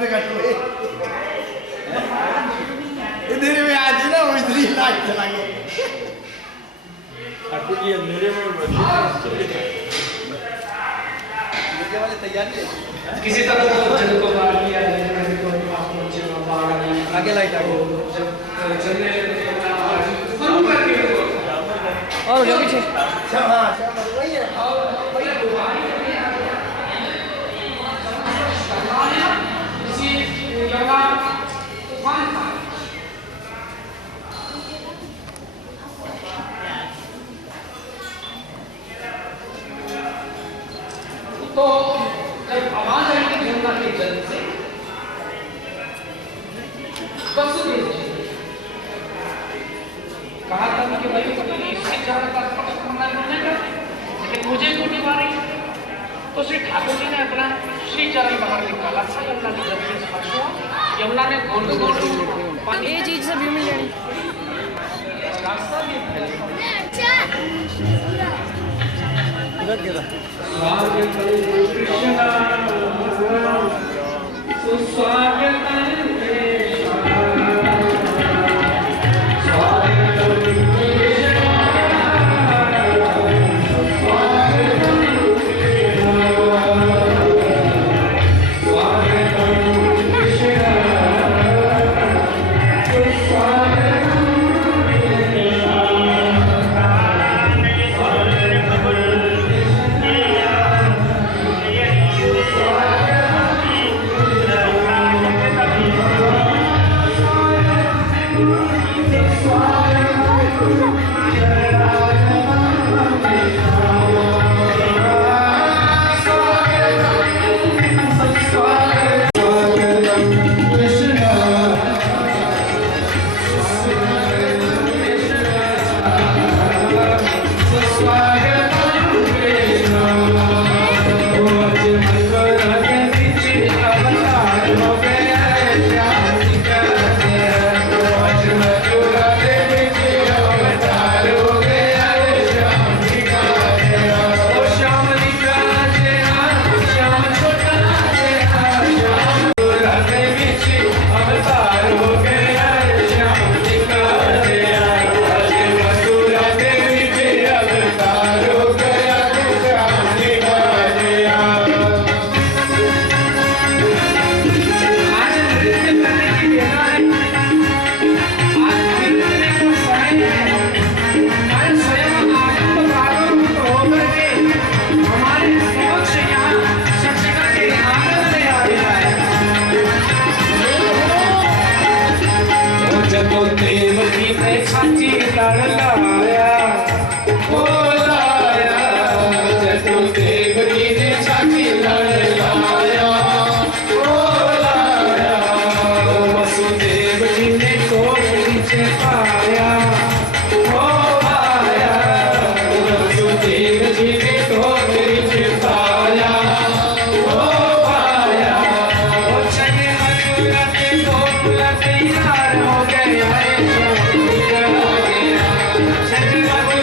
पे कट हुए इधर में आज ना वो इधर ही लाइट चला गया आपको ये मेरे में ये वाले तैयार है किसी तरह जल को मार लिया आगे लाइट आगे और जो पीछे हां वही है तो जब आवाज आई कि गंगा के जल से कहा था कि भाई इससे ज्यादा का करना नहीं कर लेकिन मुझे क्यों नहीं मारी तो श्री ठाकुर जी ने अपना श्री चरण बाहर निकाला था यमुना के जल से स्पर्श हुआ यमुना ने गोल गोल पानी ये चीज से भी मिल जानी रास्ता भी इधर गिरा Thank you.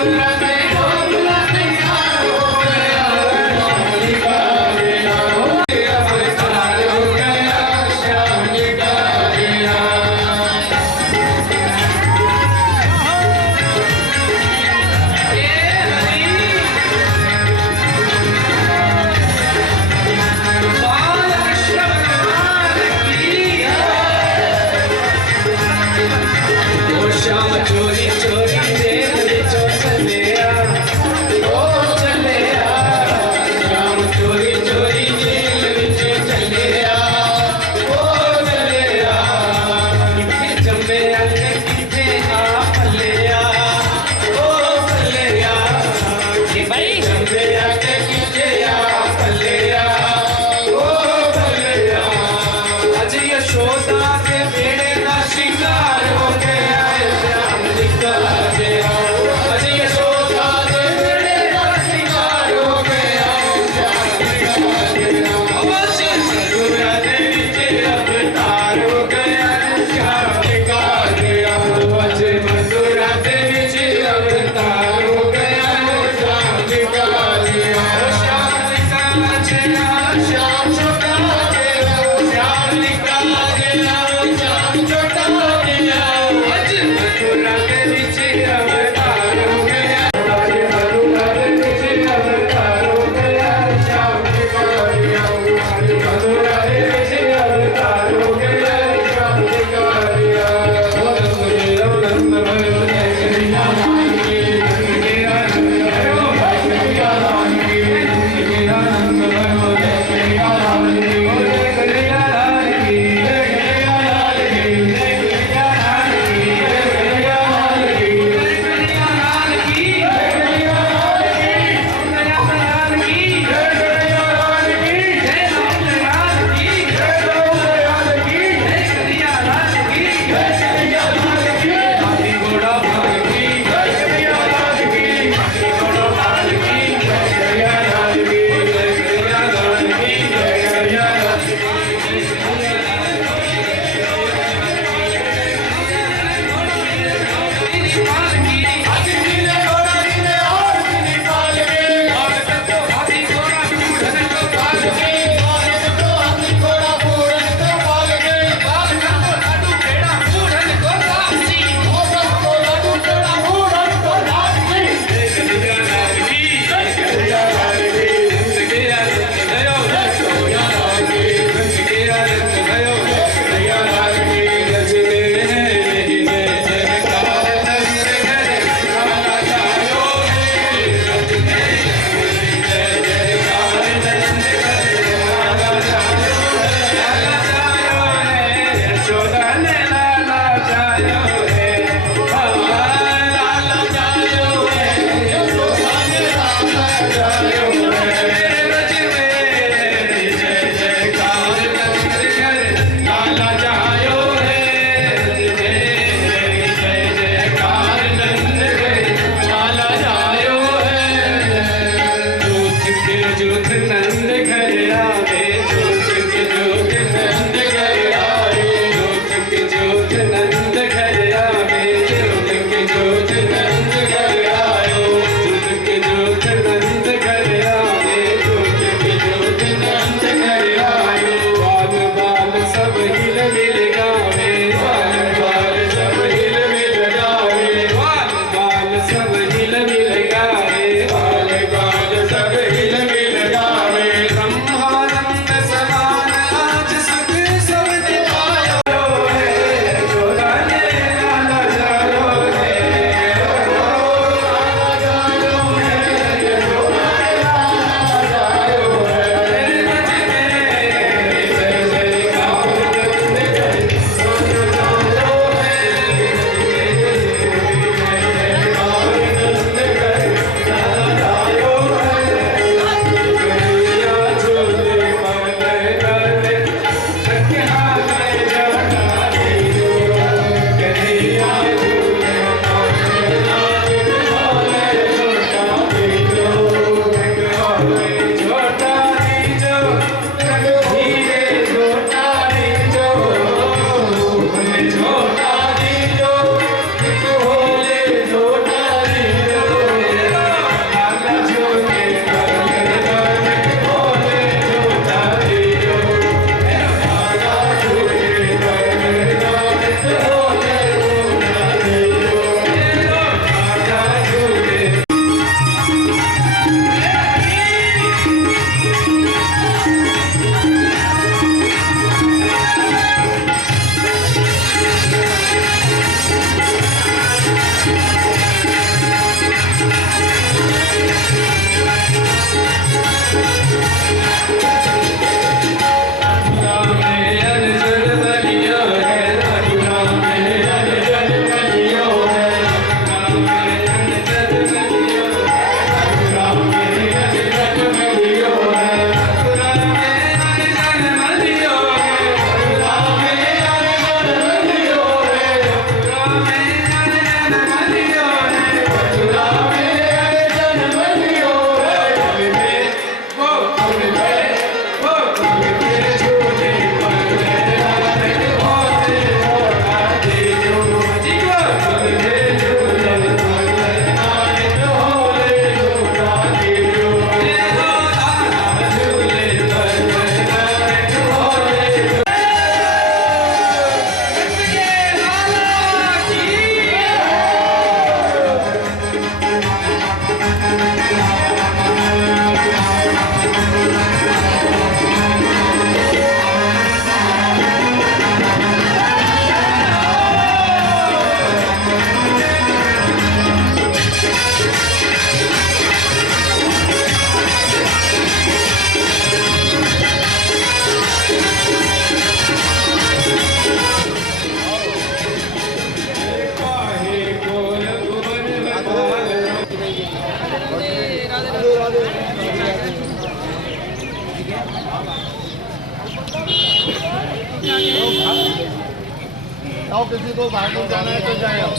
आओ किसी को बाहर को जाना है तो जाए आओ।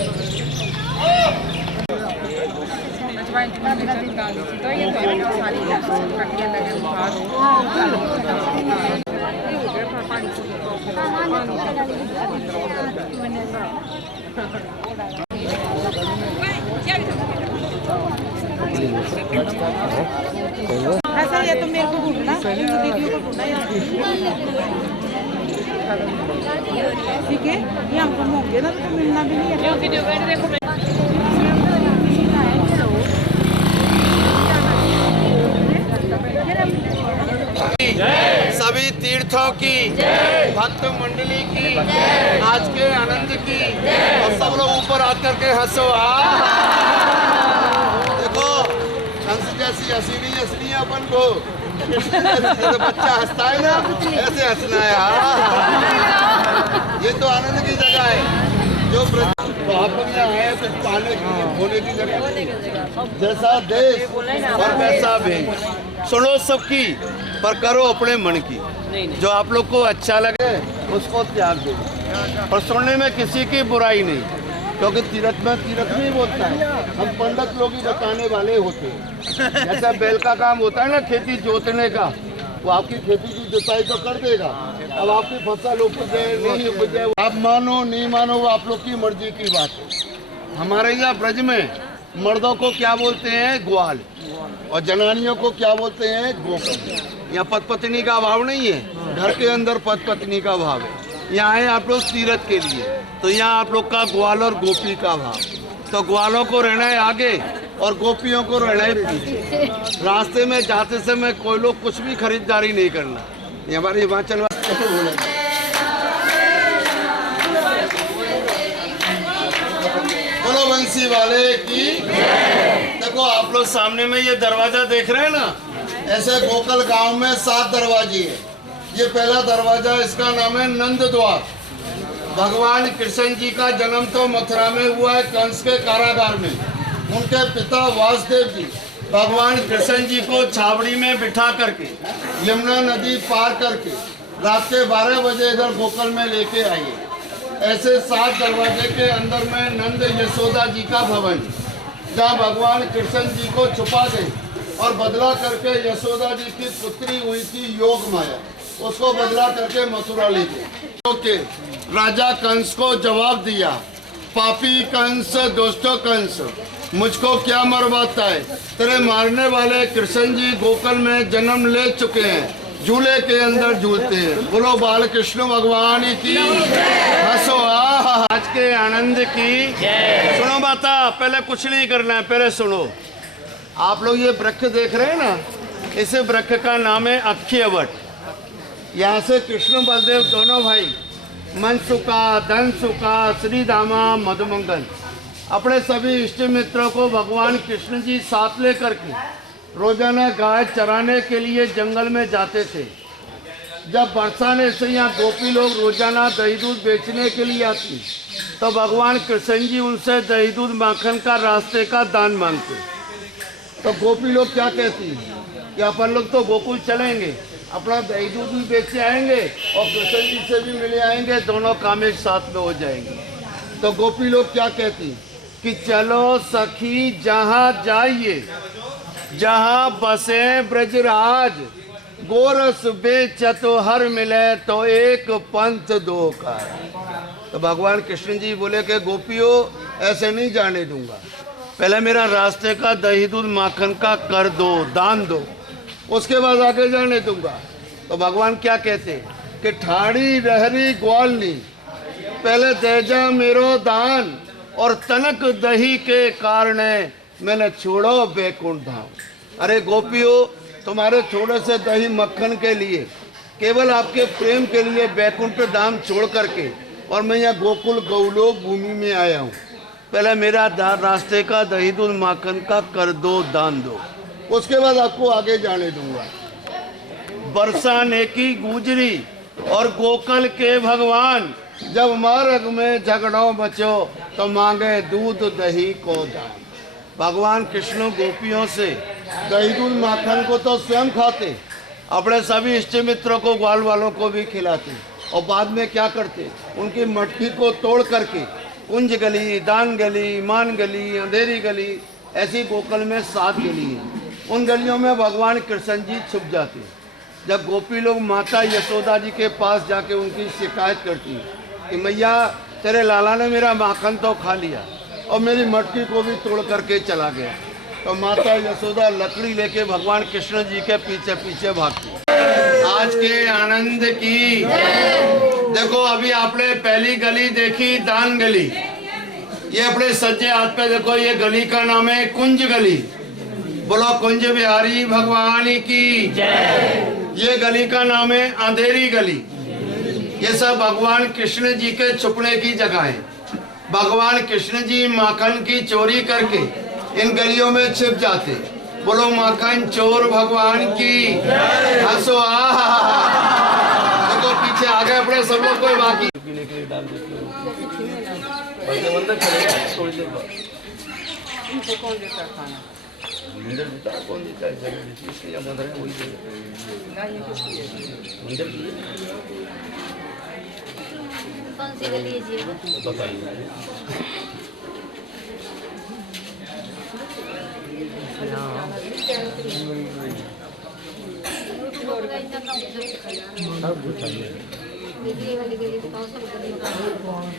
ऐसा ये तो मेरे को ढूंढना दीदियों को ढूंढना यार। ठीक है ये हमको मौके ना तो मिलना भी नहीं है। सभी तीर्थों की भक्त मंडली की आज के आनंद की और सब लोग ऊपर हाथ करके हंसो। देखो हंस जैसी हंसी नहीं हंसनी है अपन को, तो बच्चा हंसता है ना ऐसे हंसना है। ये तो आनंद की जगह है जो तो आप लोग यहाँ आए कुछ पाने की होने की जगह नहीं। जैसा देश और वैसा भेष, सुनो सबकी पर करो अपने मन की। जो आप लोग को अच्छा लगे उसको त्याग दो, और सुनने में किसी की बुराई नहीं, क्योंकि तीर्थ में तीर्थ नहीं बोलता है, हम पंडित लोग ही बताने वाले होते हैं। जैसा बैल का काम होता है ना खेती जोतने का, वो आपकी खेती की जुताई तो कर देगा। अब आपकी फसल उपजे नहीं उपजे, आप मानो नहीं मानो वो आप लोग की मर्जी की बात है। हमारे यहाँ ब्रज में मर्दों को क्या बोलते हैं? ग्वाल, और जनानियों को क्या बोलते हैं? गोपन। यहाँ पति पत्नी का भाव नहीं है, घर के अंदर पति पत्नी का भाव है। यहाँ है आप लोग तीर्थ के लिए, तो यहाँ आप लोग का ग्वाल और गोपी का भाव। तो ग्वालों को रहना है आगे और गोपियों को रहना है पीछे। रास्ते में जाते समय कोई लोग कुछ भी खरीदारी नहीं करना। ये हमारे हिमाचल बोलो बंसी वाले की। देखो आप लोग सामने में ये दरवाजा देख रहे हैं ना, ऐसे गोकल गांव में 7 दरवाजे हैं। ये पहला दरवाजा, इसका नाम है नंद द्वार। भगवान कृष्ण जी का जन्म तो मथुरा में हुआ है, कंस के कारागार में। उनके पिता वासुदेव जी भगवान कृष्ण जी को छावड़ी में बिठा करके यमुना नदी पार करके रात के 12 बजे इधर गोकल में लेके आए। ऐसे 7 दरवाजे के अंदर में नंद यशोदा जी का भवन, जहाँ भगवान कृष्ण जी को छुपा दे और बदला करके यशोदा जी की पुत्री हुई थी योग माया, उसको बदला करके मथुरा ले गए। ओके, राजा कंस को जवाब दिया, पापी कंस, दोस्तों कंस, मुझको क्या मरवाता है? तेरे मारने वाले कृष्ण जी गोकुल में जन्म ले चुके हैं, झूले के अंदर झूलते हैं। बोलो बाल कृष्ण भगवान की हंसो। आज के आनंद की सुनो माता, पहले कुछ नहीं करना है, पहले सुनो। आप लोग ये वृक्ष देख रहे हैं ना, इस वृक्ष का नाम है अक्षयवट। यहाँ से कृष्ण बलदेव दोनों भाई मनसुका, धनसुका, श्रीधामा, मधुमंगल अपने सभी इष्ट मित्रों को भगवान कृष्ण जी साथ लेकर के रोजाना गाय चराने के लिए जंगल में जाते थे। जब बरसाने से यहाँ गोपी लोग रोजाना दही दूध बेचने के लिए आती, तो भगवान कृष्ण जी उनसे दही दूध माखन का रास्ते का दान मांगते। तो गोपी लोग क्या कहती कि अपन लोग तो गोकुल चलेंगे, अपना दही दूध भी बेच आएंगे और कृष्ण जी से भी मिले आएंगे, दोनों काम एक साथ में हो जाएंगे। तो गोपी लोग क्या कहती कि चलो सखी जहाँ जाइए, जहाँ बसे ब्रजराज, गोरस बेचतो हर मिले तो एक पंथ दो का। तो भगवान कृष्ण जी बोले कि गोपियों ऐसे नहीं जाने दूंगा, पहले मेरा रास्ते का दही दूध माखन का कर दो, दान दो, उसके बाद आगे जाने दूंगा। तो भगवान क्या कहते कि ठाड़ी रहरी ग्वालनी, पहले दे जा मेरो दान, और तनक दही के कारण मैंने छोड़ो बैकुंठ धाम। अरे गोपियों, तुम्हारे थोड़े से दही मक्खन के लिए, केवल आपके प्रेम के लिए बैकुंठ धाम छोड़ करके और मैं यहाँ गोकुल गौलोक भूमि में आया हूँ। पहले मेरा रास्ते का दही दूध माखन का कर दो, दान दो, उसके बाद आपको आगे जाने दूंगा। बरसाने की गुजरी और गोकुल के भगवान, जब मार्ग में झगड़ों बचो तो मांगे दूध दही को दान। भगवान कृष्ण गोपियों से दही दूध माखन को तो स्वयं खाते, अपने सभी इष्ट मित्रों को, ग्वाल वालों को भी खिलाते और बाद में क्या करते, उनकी मटकी को तोड़ करके कुंज गली, दान गली, मान गली, अंधेरी गली, ऐसी गोकुल में 7 गली हैं। उन गलियों में भगवान कृष्ण जी छुप जाते। जब गोपी लोग माता यशोदा जी के पास जाके उनकी शिकायत करती कि मैया तेरे लाला ने मेरा माखन तो खा लिया और मेरी मटकी को भी तोड़ करके चला गया, तो माता यशोदा लकड़ी लेके भगवान कृष्ण जी के पीछे पीछे भागती। आज के आनंद की देखो, अभी आपने पहली गली देखी दान गली, ये अपने सज्जे हाथ पे देखो, ये गली का नाम है कुंज गली। बोलो कुंज बिहारी भगवान की जय। ये गली का नाम है अंधेरी गली। ये सब भगवान कृष्ण जी के छुपने की जगह है। भगवान कृष्ण जी माखन की चोरी करके इन गलियों में छिप जाते। बोलो माखन चोर भगवान की हंसो। देखो पीछे आ गए अपने सब लोग, कोई बाकी इनको कौन देता है खाना? मंदिर देता है, कौन देता है? जगह देती है, इसलिए मंदिर है, वही देता है। मंदिर कौन सी गली है जी? पता नहीं।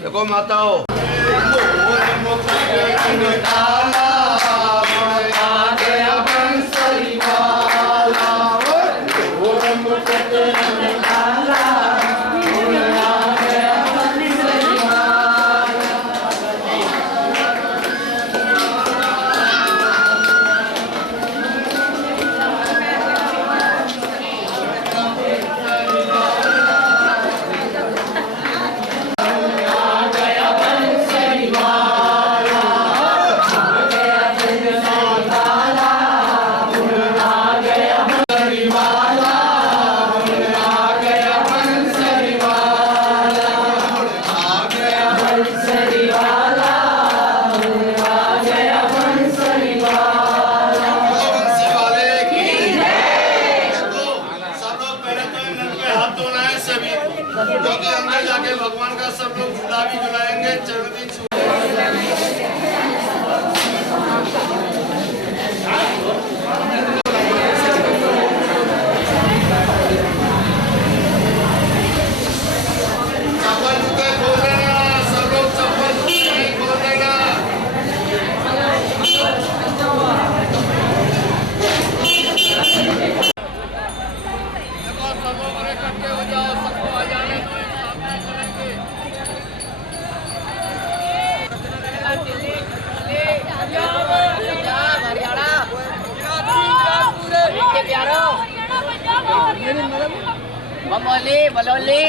देखो माताओं, भगवान का सब लोग झूला भी झुलाएंगे, चरण भी चप्पल जूते खोल देना, सब लोग चप्पल जूते खोल देना। देखो सब लोग इकट्ठे हो जाओ, सबको आ जाने दो। बमोली बलौली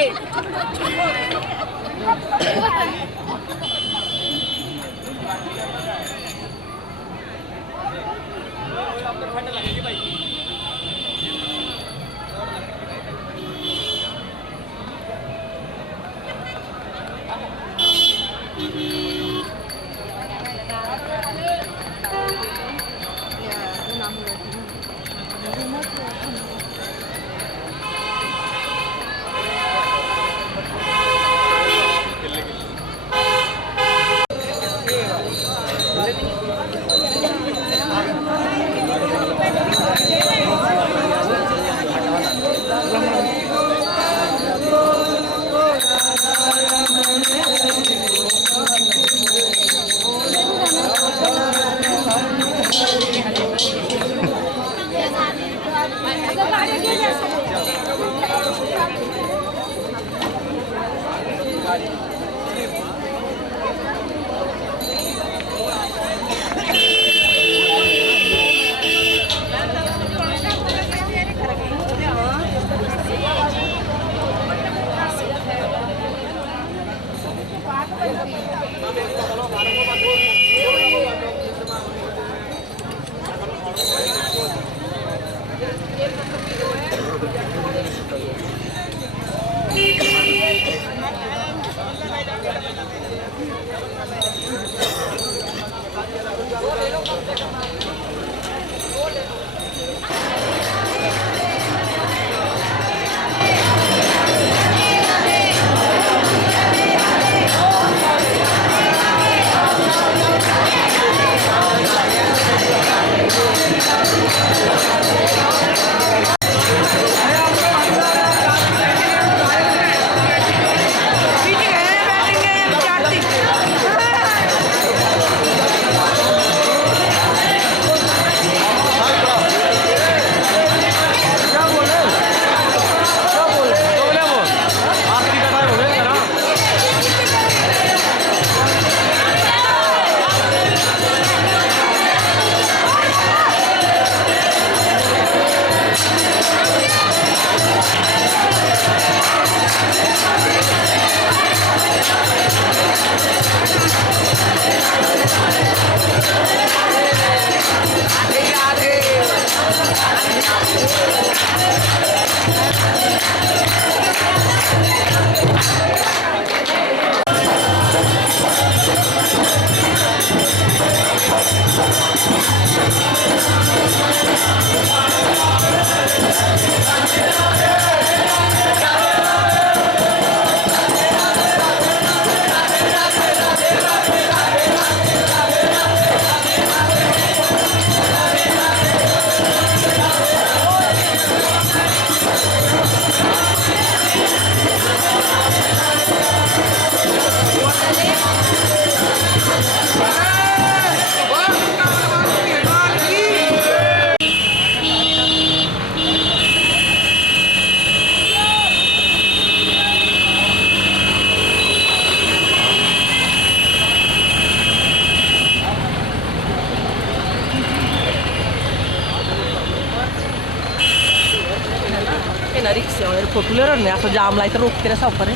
ना रिक्शे वाले फोटो ले रहे हैं, जाम लाई तो रोकते रहे सब पर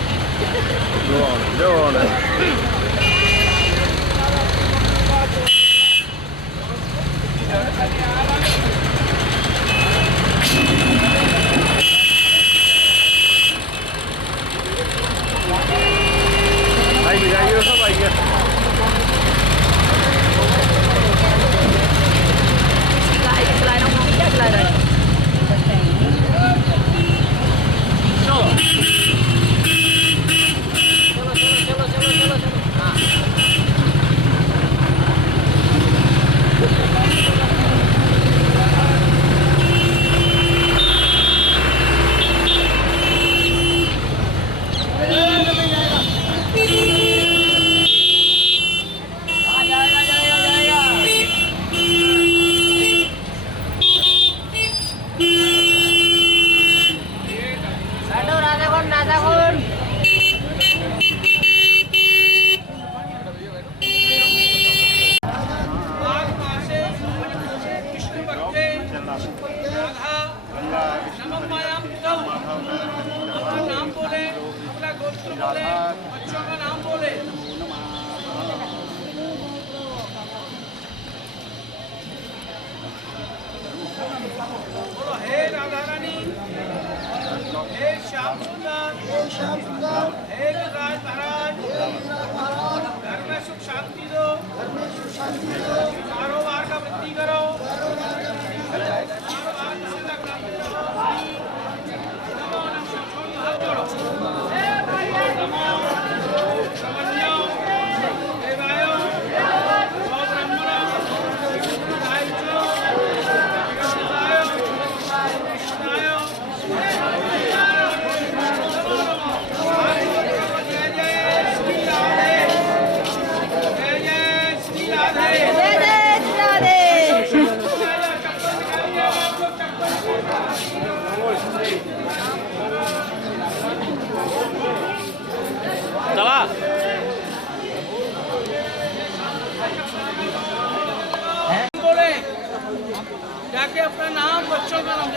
जाके अपना नाम बच्चों का नाम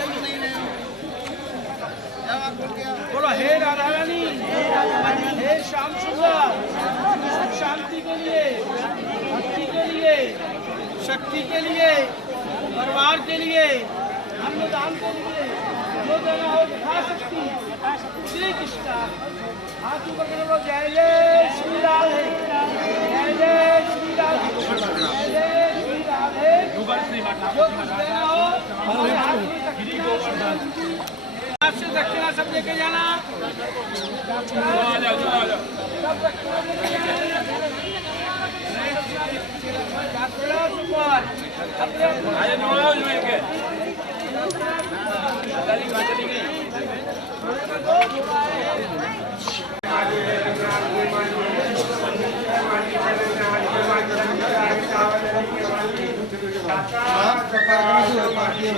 बोलो। हे राधा रानी, हे श्याम सुंदर, शांति के लिए, भक्ति के लिए, शक्ति के लिए, परिवार के लिए, अन्नदान के लिए, जो देना हो दिखा सकती श्री कृष्ण। हाथ ऊपर कर बोलो जय जय श्री राधे, जय जय श्री राधे, जय जय श्री राधे। जो कुछ देना हो हमारे हाथ में से दक्षिणा सब लेके जाना।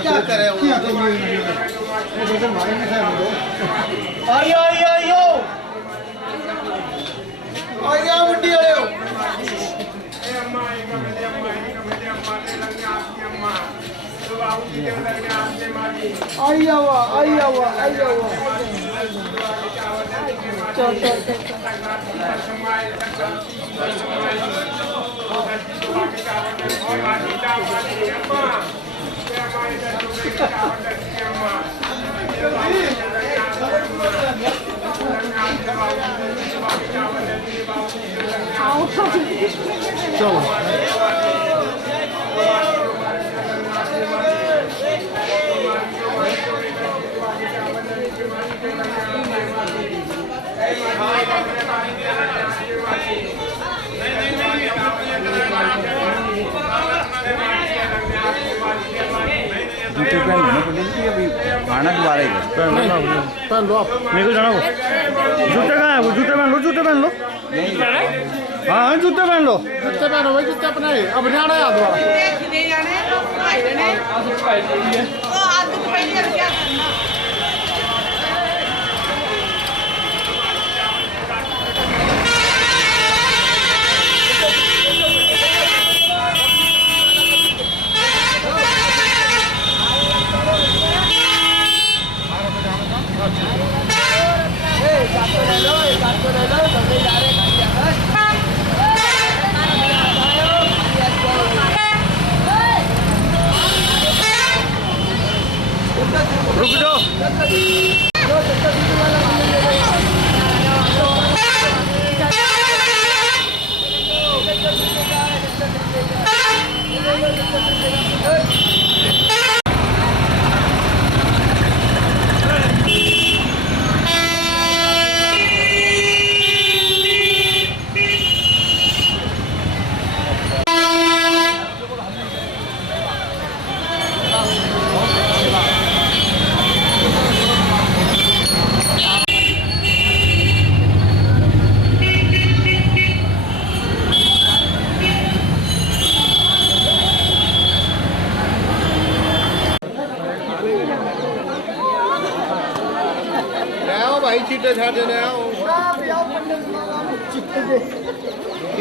क्या करे आइयो आइयो आइयो आइयो बुड्ढी वाले हो। आइया हुआ आइया हुआ आइया हुआ। चलो जूते पहन लेना पड़ेगी अभी खाना दोबारा ही पहन लो आप। मेरे को जाना वो जूते कहाँ है? वो जूते पहन लो, जूते पहन लो। हाँ जूते पहन लो, जूते पहनो भाई, जूते अपने अब न्याणा याद हुआ।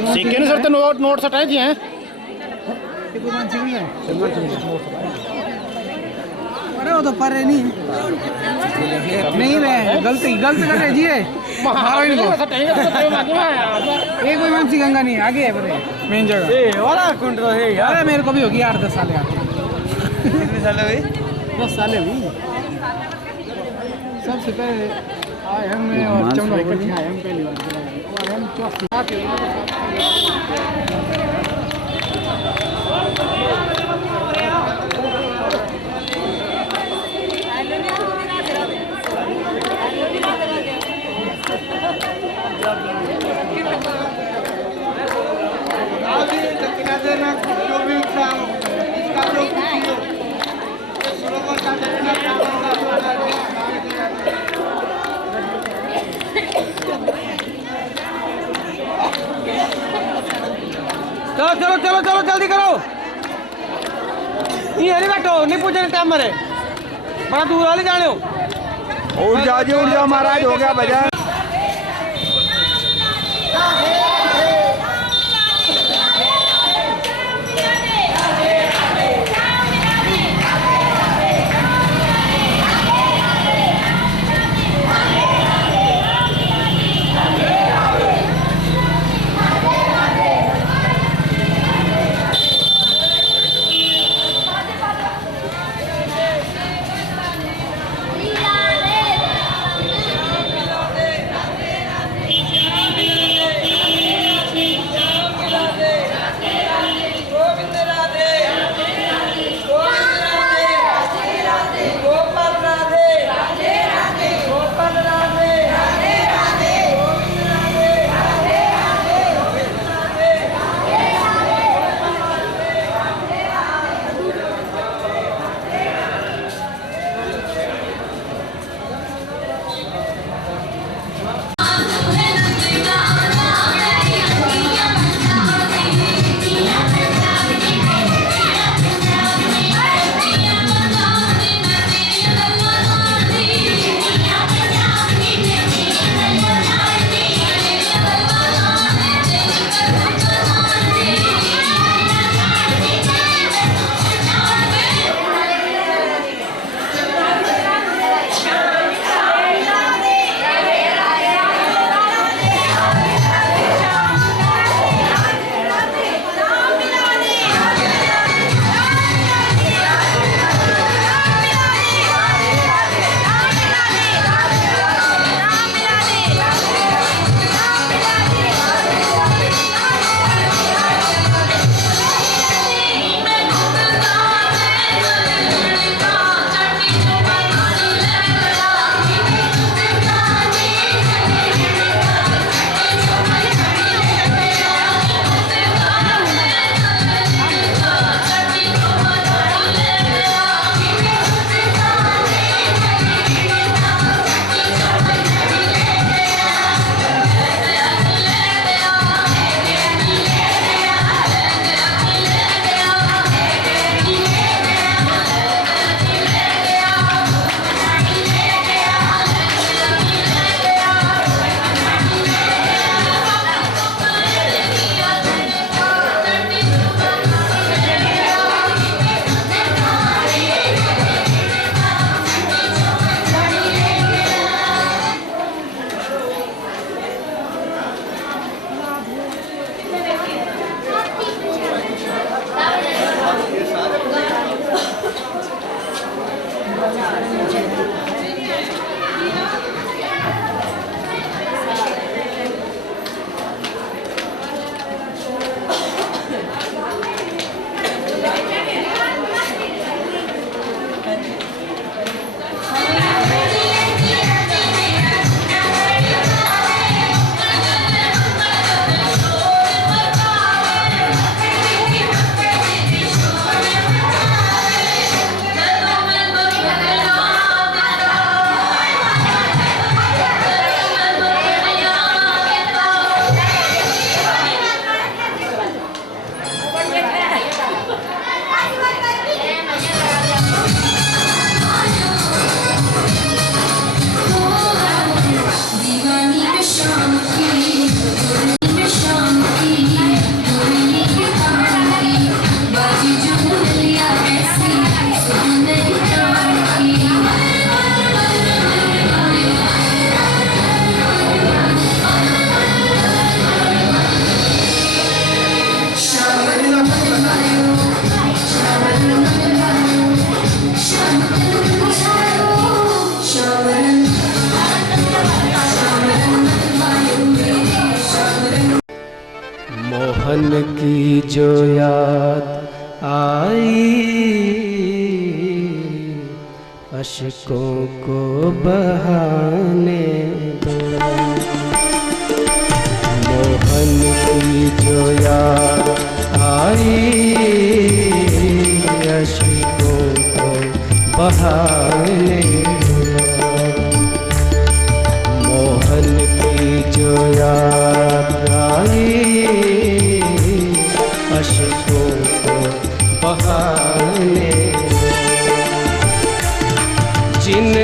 सिक्के ने सर तो नोट सटाए जी हैं। अरे वो तो पर नहीं रहे गलती करे जी है एक कोई मानसी गंगा नहीं आगे है मेन जगह वाला कंट्रोल है यार। अरे मेरे को भी होगी 8-10 साल कितने साल हुई 10 साल हुई सबसे पहले आए हम और चौड़ा इकट्ठे आए हम पहली बार और हम चौथी चलो जल्दी करो। ये नहीं बैठो नहीं पूछने टाइम मरे बड़ा दूर वाले जाने हो। उठ जाओ महाराज हो गया भजन। अश्कों को बहाने दो। मोहन की जो याद आई अश्कों को बहाने दो। मोहन की जो याद आई अश्कों को बहाने दो। जिन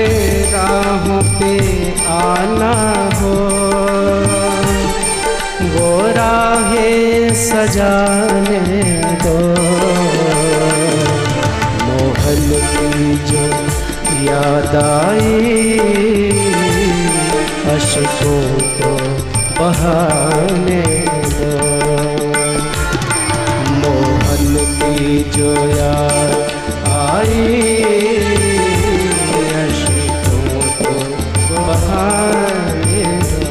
राहों पे आना हो वो राहें सजाने दो। मोहन की जो याद आई अश्कों को बहाने दो। मोहन की जो याद आई अश्कों को बहाने दो।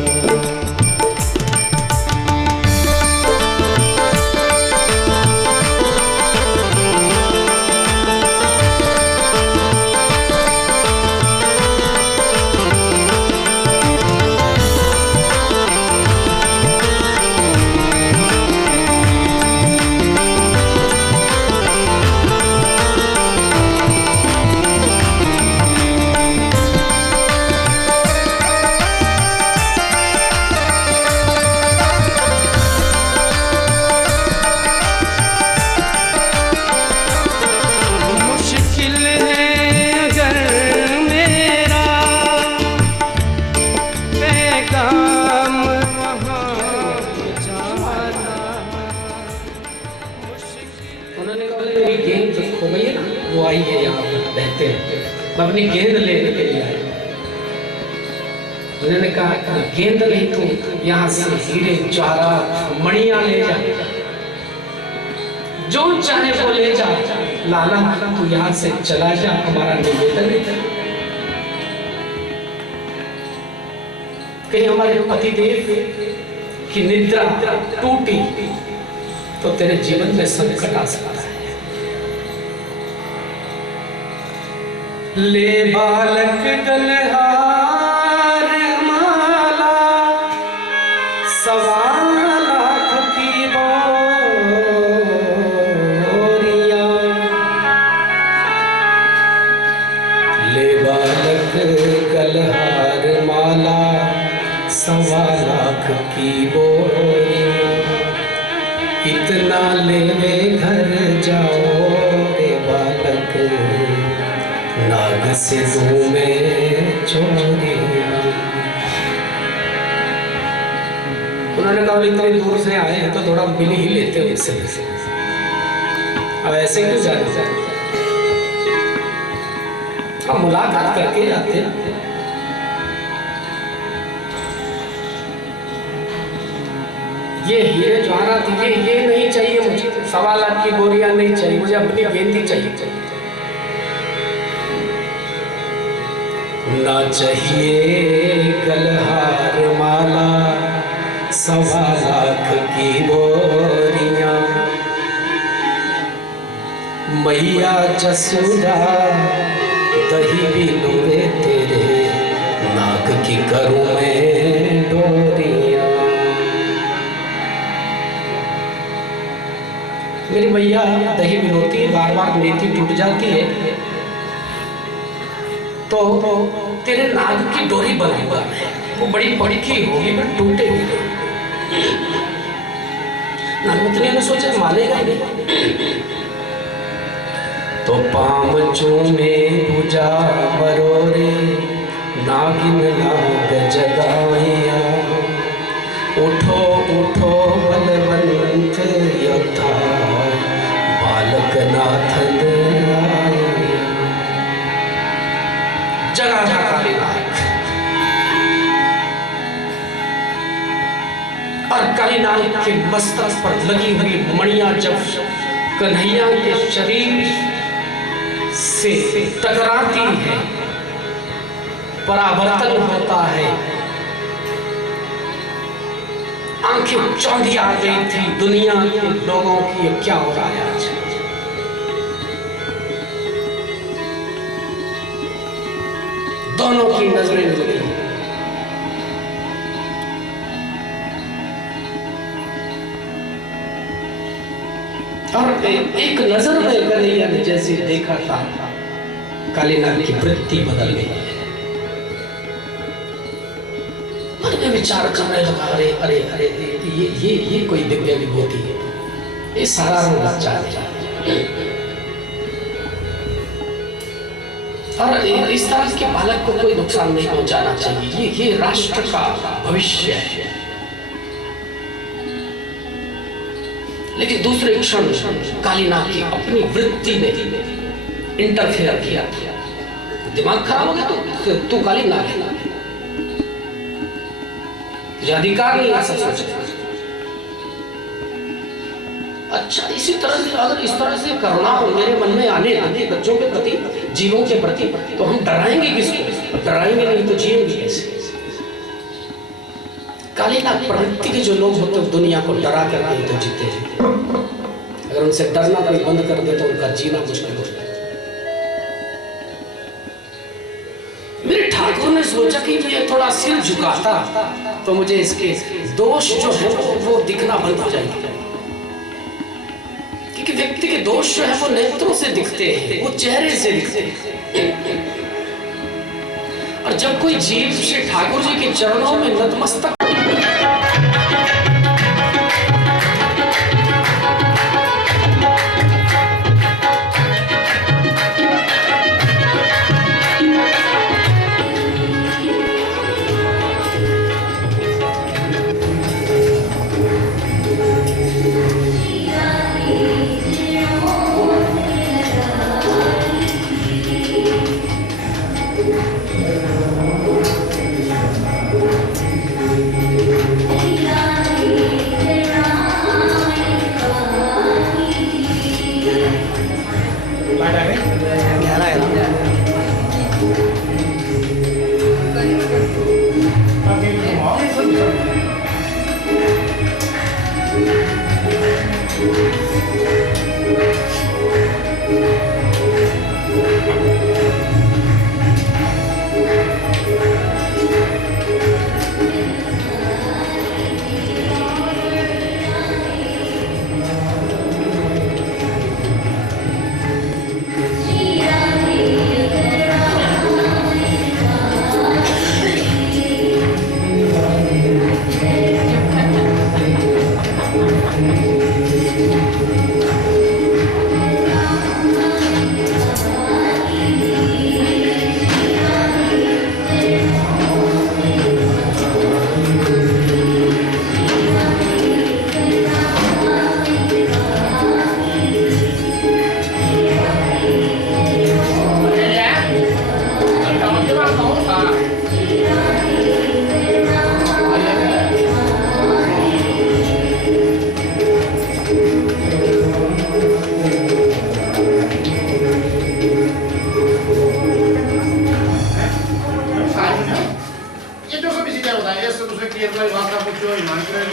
अपनी गेंद लेने के लिए आए। उन्होंने कहा गेंद नहीं तू यहाँ से हीरे जवाहरात मणियां ले जा, जो चाहे वो ले जा, लाला तू यहाँ से चला जा, हमारा निवेदन है। कहीं हमारे पतिदेव की निद्रा टूटी तो तेरे जीवन में संकट आ सकता है। ले बालक गलहार माला सवा लाख की बोरिया। ले बालक गलहार माला सवा लाख की बोरिया। इतना ले घर जाओ रे बालक नाग सिंधु में चोरिया। उन्होंने कहा इतनी दूर से आए हैं तो थोड़ा मिल ही लेते हैं इससे। अब ऐसे क्यों जाते हम मुलाकात करके जाते हैं। ये हीरे जवाहरात ये नहीं चाहिए मुझे, सवा लाख की बोरियां नहीं चाहिए मुझे, अपनी गेंदी चाहिए। ना चाहिए गलहार माला सवा लाख की बोरियां। मैया जसोदा दही भी लूरे तेरे नाक की करूं मैं डोरियां। मेरी मैया दही बिलोती है, बार बार नीति टूट जाती है तो तेरे नाग की डोरी बनूंगा, वो बड़ी पड़की होगी पर टूटेगी। नागमंत्री ने सोचा मानेगा ही नहीं तो पाम चूमे पूजा बरोरे नागिन नाग जगाया। उठो उठो बलवंत योद्धा बालक नाथन जगा कालीनाथ। और कालीनाथ के मस्तक पर लगी हुई मणियां जब कन्हैया के शरीर से टकराती है, परावर्तन होता है। आंखें चौंधी आ गई थी दुनिया के लोगों की, क्या हो रहा है आज। की नजरें लगी। और एक नजर में कन्हैया ने जैसे देखा था कालीनाथ की वृत्ति बदल गई। मन में विचार करने लगा, अरे अरे अरे ये कोई दिव्य विभूति है, ये सारा बच्चा है। और इस तरह के बालक को कोई नुकसान नहीं पहुंचाना चाहिए, ये राष्ट्र का भविष्य है। लेकिन दूसरे क्षण कालीनाथ की अपनी वृत्ति ने इंटरफेयर किया। दिमाग खराब हो गया, तू कालीनाथ है, तुझे अधिकार नहीं ऐसा सोचने। अच्छा, इसी तरह से अगर इस तरह से करुणा मेरे मन में आने लगे बच्चों के प्रति, जीवों के प्रति, तो हम डराएंगे किसको? डराएंगे नहीं तो जिएंगे कैसे? कालीनाथ प्रवृत्ति के जो लोग होते हैं दुनिया को डरा करके तो जीते हैं। अगर उनसे डरना कोई बंद कर दे तो उनका जीना मुश्किल हो जाए। मेरे ठाकुर ने सोचा कि मैं थोड़ा सिर झुकाता तो मुझे इसके दोष जो है वो दिखना बंद हो जाएगा। क्योंकि व्यक्ति के दोष जो है वो नेत्रों से दिखते हैं, वो चेहरे से दिखते हैं। और जब कोई जीव श्री ठाकुर जी के चरणों में नतमस्तक ये जो कभी सीधा होता है, ये सब उसे क्लियर वाला कुछ जो ईमान करे